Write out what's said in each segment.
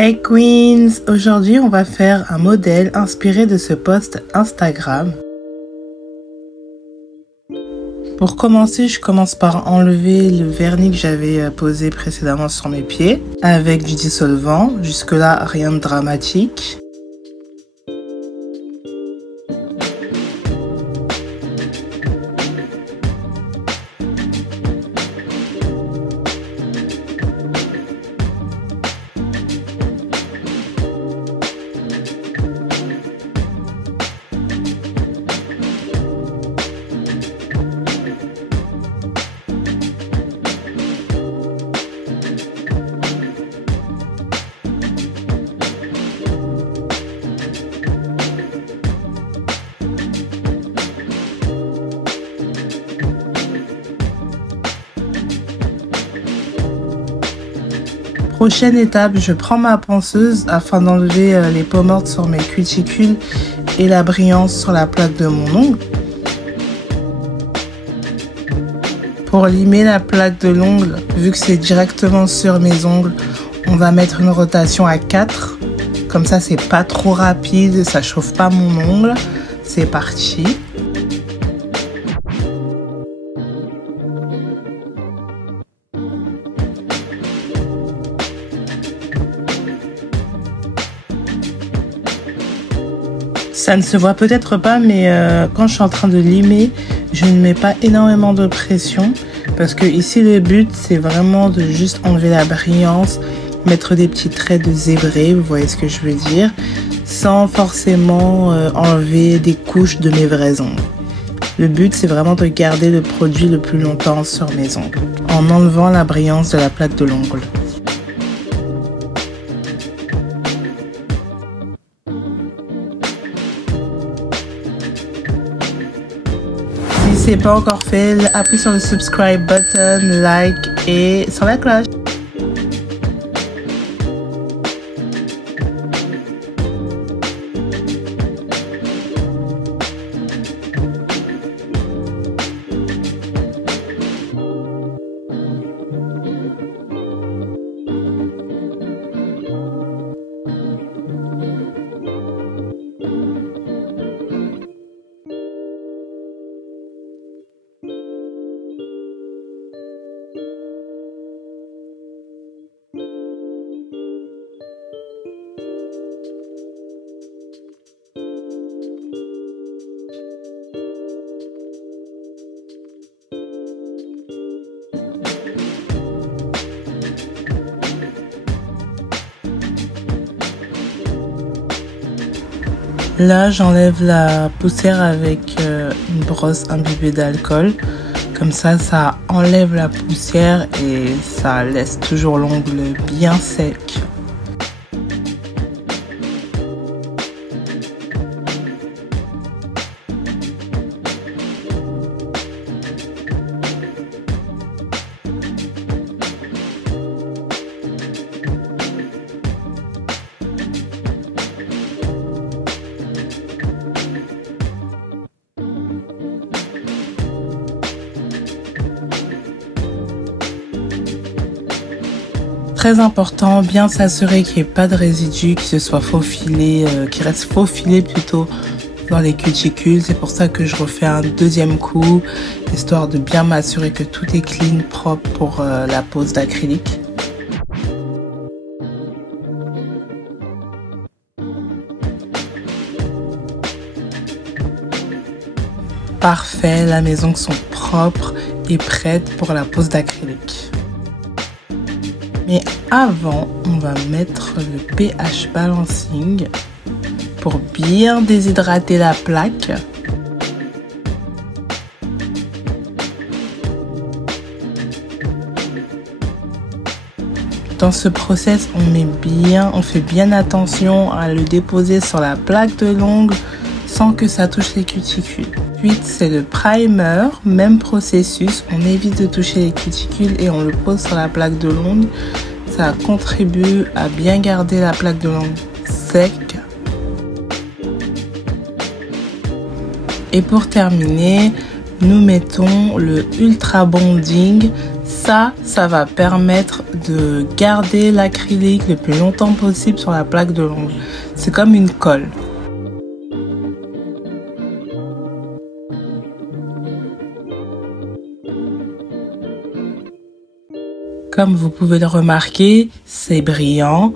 Hey Queens! Aujourd'hui, on va faire un modèle inspiré de ce post Instagram. Pour commencer, je commence par enlever le vernis que j'avais posé précédemment sur mes pieds avec du dissolvant. Jusque-là, rien de dramatique. Prochaine étape, je prends ma ponceuse afin d'enlever les peaux mortes sur mes cuticules et la brillance sur la plaque de mon ongle. Pour limer la plaque de l'ongle, vu que c'est directement sur mes ongles, on va mettre une rotation à 4. Comme ça, c'est pas trop rapide, ça chauffe pas mon ongle. C'est parti. Ça ne se voit peut-être pas, mais quand je suis en train de limer, je ne mets pas énormément de pression parce que ici le but c'est vraiment de juste enlever la brillance, mettre des petits traits de zébré, vous voyez ce que je veux dire, sans forcément enlever des couches de mes vrais ongles. Le but c'est vraiment de garder le produit le plus longtemps sur mes ongles en enlevant la brillance de la plaque de l'ongle. Si c'est pas encore fait, appuie sur le subscribe button, like et sur la cloche. Là, j'enlève la poussière avec une brosse imbibée d'alcool. Comme ça enlève la poussière et ça laisse toujours l'ongle bien sec. Très important, bien s'assurer qu'il n'y ait pas de résidus qui se soit faufilé, qui reste faufilé plutôt dans les cuticules. C'est pour ça que je refais un deuxième coup, histoire de bien m'assurer que tout est clean, propre pour la pose d'acrylique. Parfait, là mes ongles sont propres et prêtes pour la pose d'acrylique. Mais avant, on va mettre le pH balancing pour bien déshydrater la plaque. Dans ce process, on fait bien attention à le déposer sur la plaque de l'ongle sans que ça touche les cuticules. Ensuite, c'est le primer, même processus, on évite de toucher les cuticules et on le pose sur la plaque de l'ongle. Ça contribue à bien garder la plaque de l'ongle sec. Et pour terminer, nous mettons le Ultra Bonding ça va permettre de garder l'acrylique le plus longtemps possible sur la plaque de l'ongle. C'est comme une colle. Comme vous pouvez le remarquer, c'est brillant.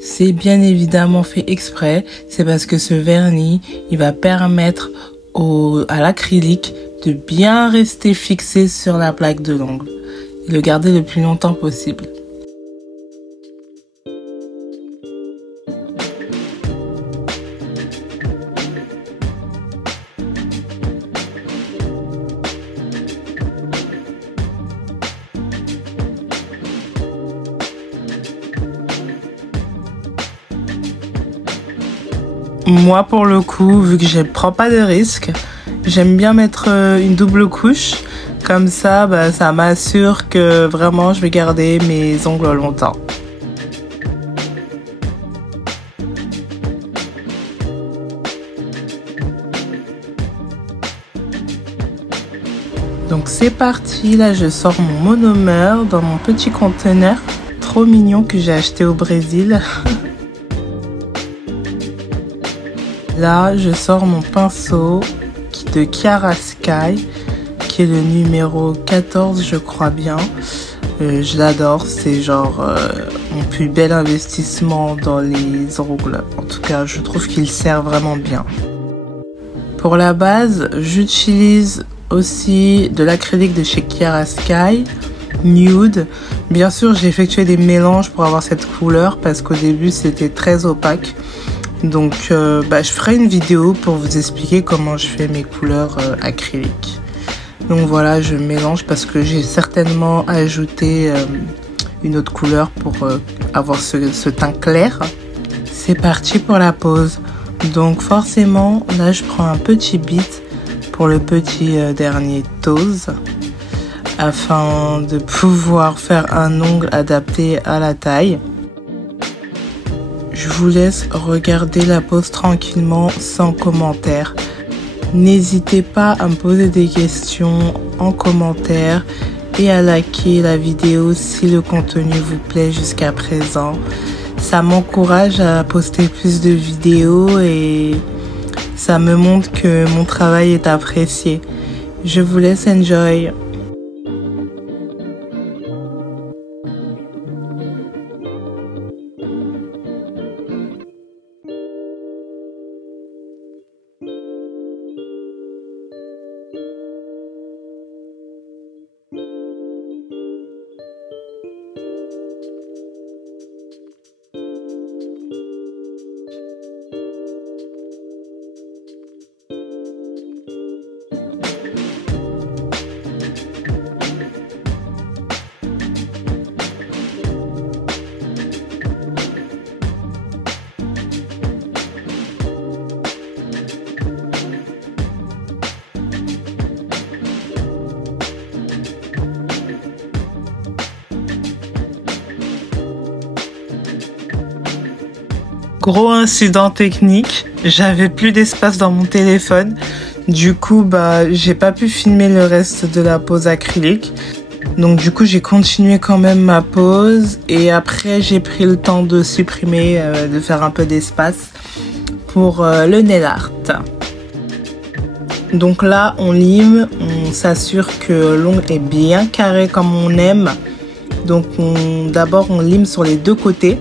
C'est bien évidemment fait exprès. C'est parce que ce vernis, il va permettre à l'acrylique de bien rester fixé sur la plaque de l'ongle et le garder le plus longtemps possible. Moi, pour le coup, vu que je ne prends pas de risques, j'aime bien mettre une double couche. Comme ça, ça m'assure que vraiment je vais garder mes ongles longtemps. Donc c'est parti, là je sors mon monomère dans mon petit conteneur trop mignon que j'ai acheté au Brésil. Là, je sors mon pinceau de Chiarasky, qui est le numéro 14, je crois bien. Je l'adore, c'est genre mon plus bel investissement dans les ongles. En tout cas, je trouve qu'il sert vraiment bien. Pour la base, j'utilise aussi de l'acrylique de chez Chiarasky, Nude. Bien sûr, j'ai effectué des mélanges pour avoir cette couleur parce qu'au début, c'était très opaque. Donc je ferai une vidéo pour vous expliquer comment je fais mes couleurs acryliques. Donc voilà, je mélange parce que j'ai certainement ajouté une autre couleur pour avoir ce teint clair. C'est parti pour la pose. Donc forcément, là je prends un petit bit pour le petit dernier toes afin de pouvoir faire un ongle adapté à la taille. Je vous laisse regarder la pose tranquillement, sans commentaire. N'hésitez pas à me poser des questions en commentaire et à liker la vidéo si le contenu vous plaît jusqu'à présent. Ça m'encourage à poster plus de vidéos et ça me montre que mon travail est apprécié. Je vous laisse enjoy. Gros incident technique, j'avais plus d'espace dans mon téléphone. Du coup, j'ai pas pu filmer le reste de la pose acrylique. Donc du coup, j'ai continué quand même ma pose et après j'ai pris le temps de supprimer, de faire un peu d'espace pour le nail art. Donc là, on lime, on s'assure que l'ongle est bien carré comme on aime. Donc d'abord on lime sur les deux côtés.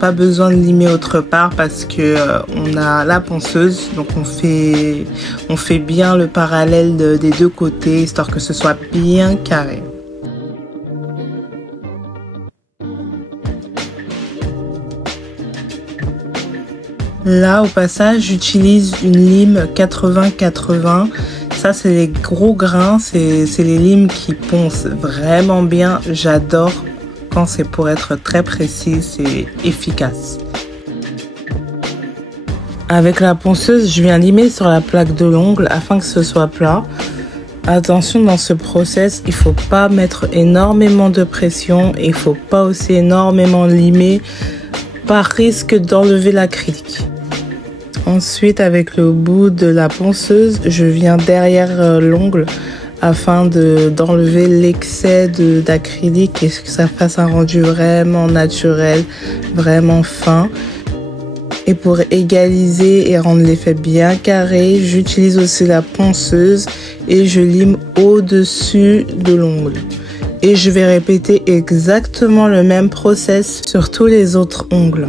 Pas besoin de limer autre part parce que on a la ponceuse, donc on fait bien le parallèle des deux côtés histoire que ce soit bien carré. Là au passage j'utilise une lime 80-80. Ça c'est les gros grains, c'est les limes qui poncent vraiment bien, j'adore. Quand c'est pour être très précis, c'est efficace. Avec la ponceuse, je viens limer sur la plaque de l'ongle afin que ce soit plat. Attention, dans ce process, il faut pas mettre énormément de pression et il faut pas aussi énormément limer par risque d'enlever l'acrylique. Ensuite, avec le bout de la ponceuse, je viens derrière l'ongle afin d'enlever l'excès d'acrylique et que ça fasse un rendu vraiment naturel, vraiment fin. Et pour égaliser et rendre l'effet bien carré, j'utilise aussi la ponceuse et je lime au-dessus de l'ongle. Et je vais répéter exactement le même process sur tous les autres ongles.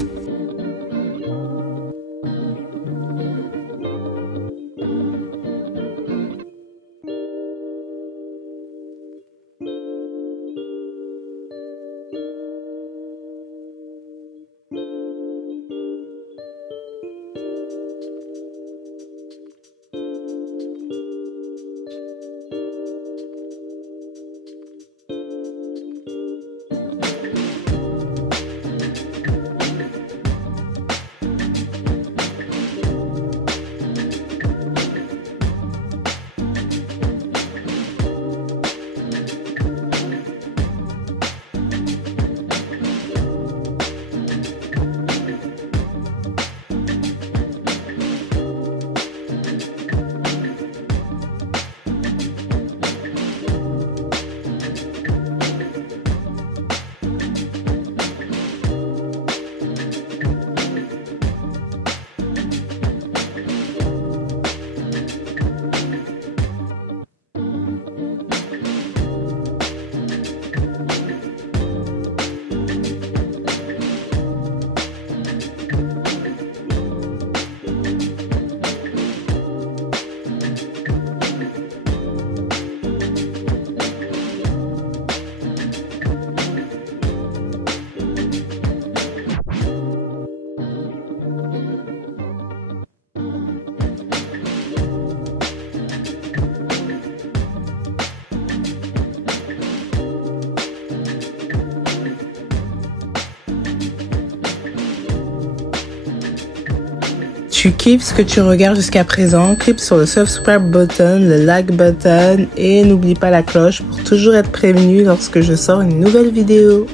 Tu kiffes ce que tu regardes jusqu'à présent, clique sur le subscribe button, le like button et n'oublie pas la cloche pour toujours être prévenu lorsque je sors une nouvelle vidéo.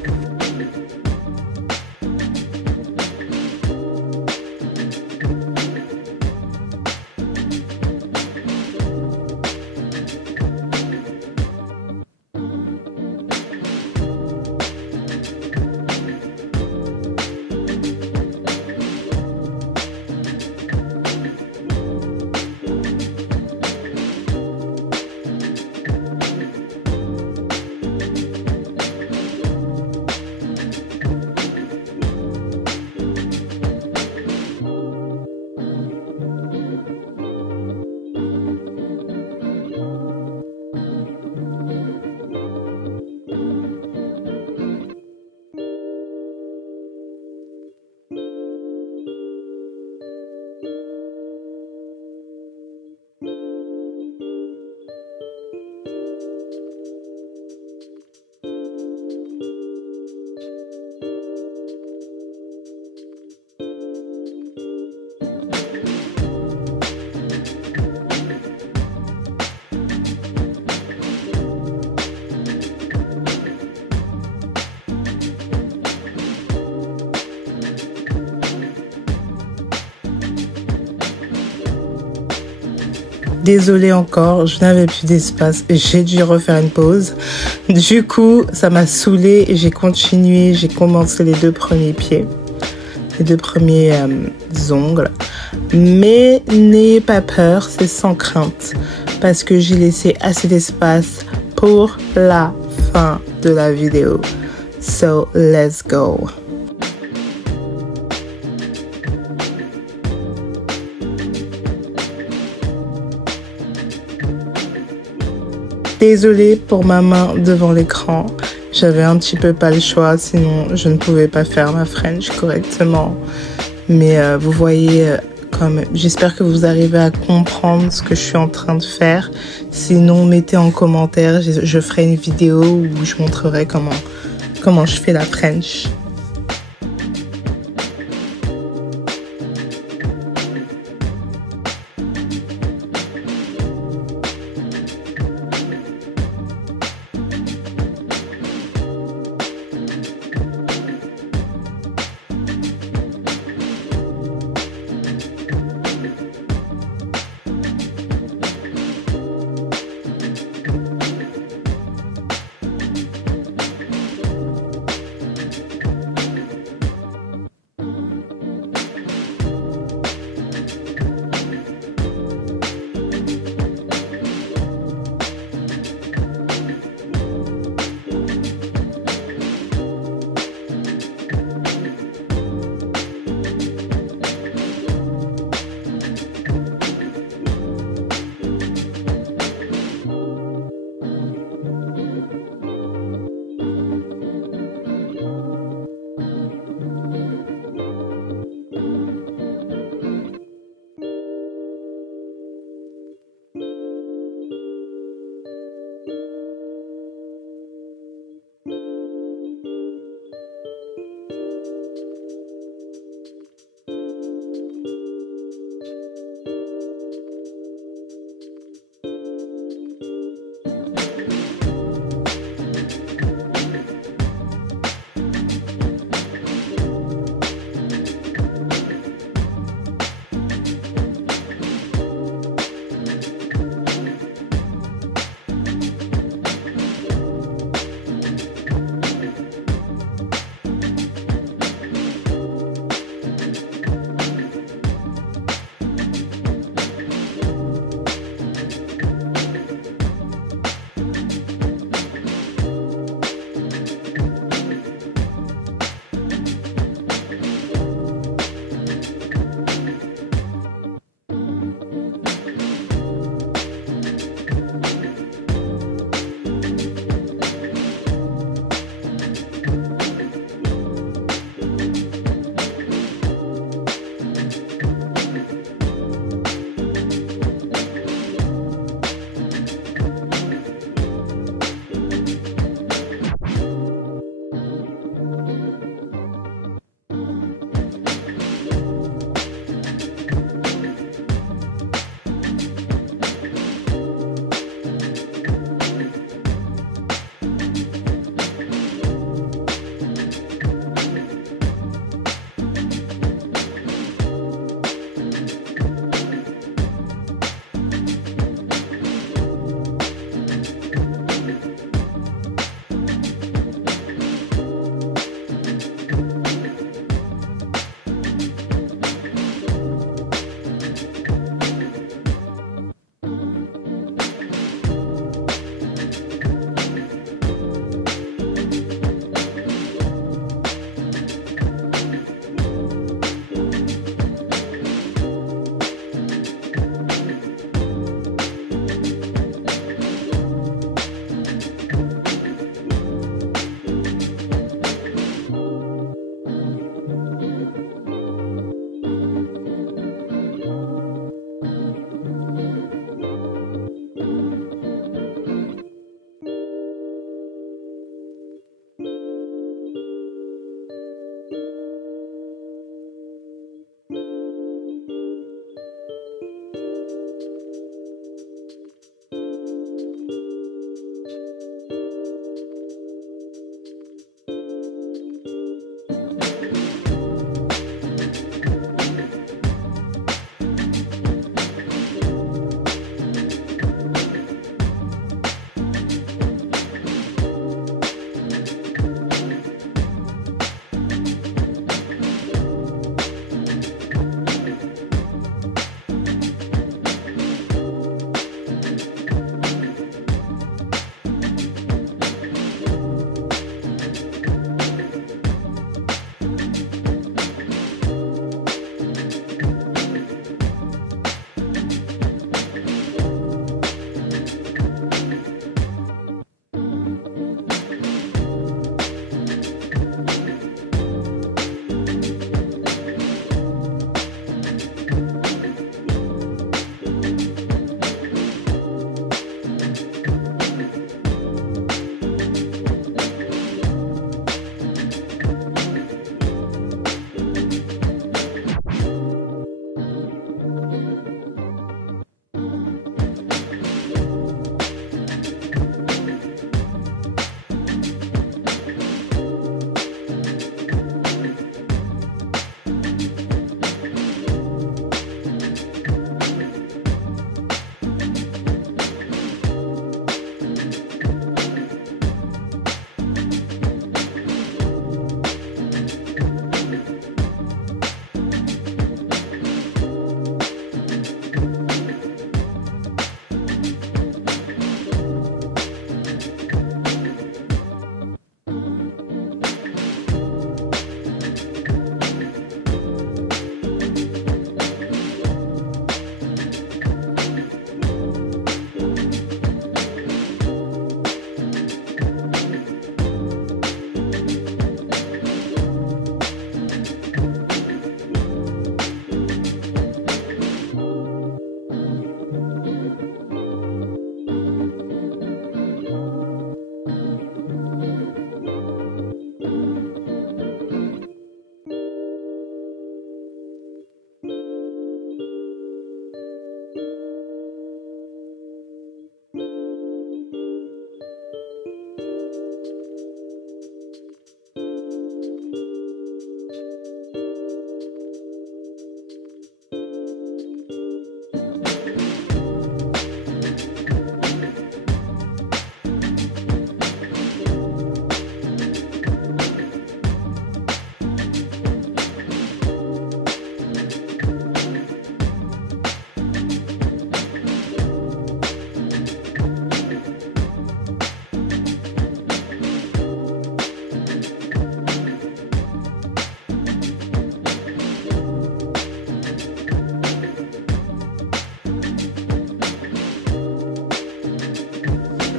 Désolée encore, je n'avais plus d'espace et j'ai dû refaire une pause. Du coup, ça m'a saoulée et j'ai continué, j'ai commencé les deux premiers pieds, les deux premiers ongles. Mais n'ayez pas peur, c'est sans crainte parce que j'ai laissé assez d'espace pour la fin de la vidéo. So, let's go! Désolée pour ma main devant l'écran, j'avais un petit peu pas le choix, sinon je ne pouvais pas faire ma French correctement. Mais vous voyez, j'espère que vous arrivez à comprendre ce que je suis en train de faire. Sinon, mettez en commentaire, je ferai une vidéo où je montrerai comment je fais la French.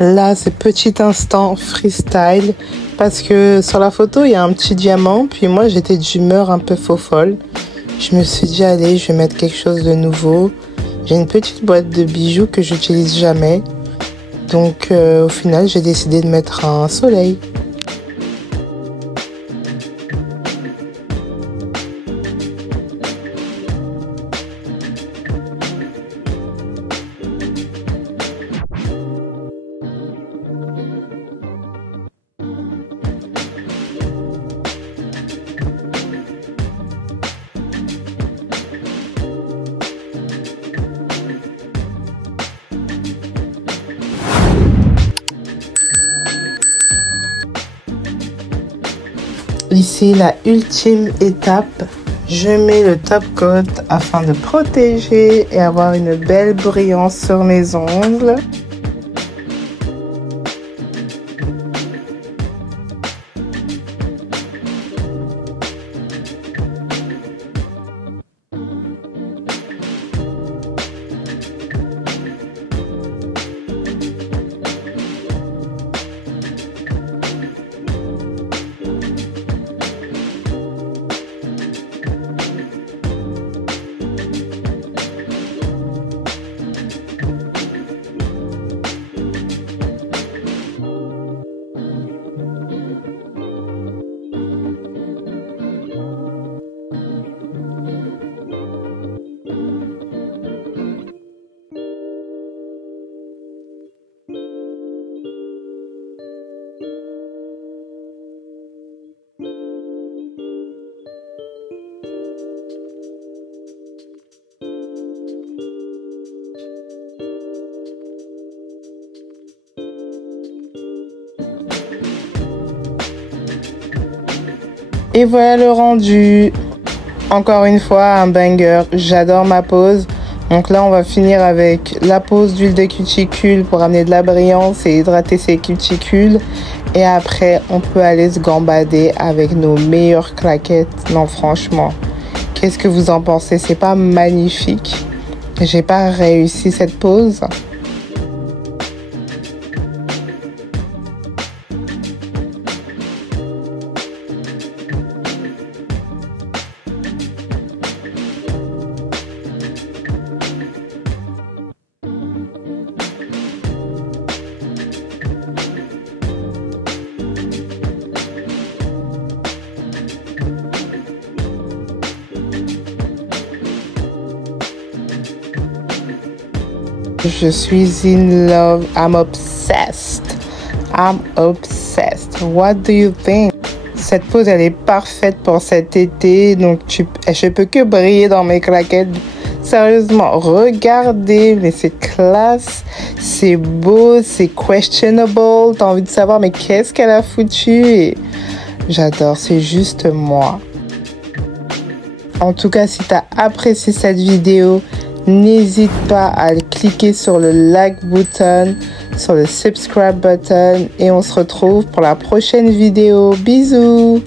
Là, c'est petit instant freestyle parce que sur la photo, il y a un petit diamant. Puis moi, j'étais d'humeur un peu faux-folle. Je me suis dit, allez, je vais mettre quelque chose de nouveau. J'ai une petite boîte de bijoux que j'utilise jamais. Donc, au final, j'ai décidé de mettre un soleil. Ici, la ultime étape, je mets le top coat afin de protéger et avoir une belle brillance sur mes ongles. Et voilà le rendu. Encore une fois, un banger. J'adore ma pose. Donc là, on va finir avec la pose d'huile de cuticule pour amener de la brillance et hydrater ses cuticules. Et après, on peut aller se gambader avec nos meilleures claquettes. Non, franchement, qu'est-ce que vous en pensez? C'est pas magnifique? J'ai pas réussi cette pose. Je suis in love. I'm obsessed. I'm obsessed. What do you think? Cette pose, elle est parfaite pour cet été. Donc, je peux que briller dans mes claquettes. Sérieusement, regardez. Mais c'est classe. C'est beau. C'est questionable. T'as envie de savoir, mais qu'est-ce qu'elle a foutu? Et j'adore. C'est juste moi. En tout cas, si t'as apprécié cette vidéo, n'hésite pas à cliquer sur le like button, sur le subscribe button et on se retrouve pour la prochaine vidéo. Bisous!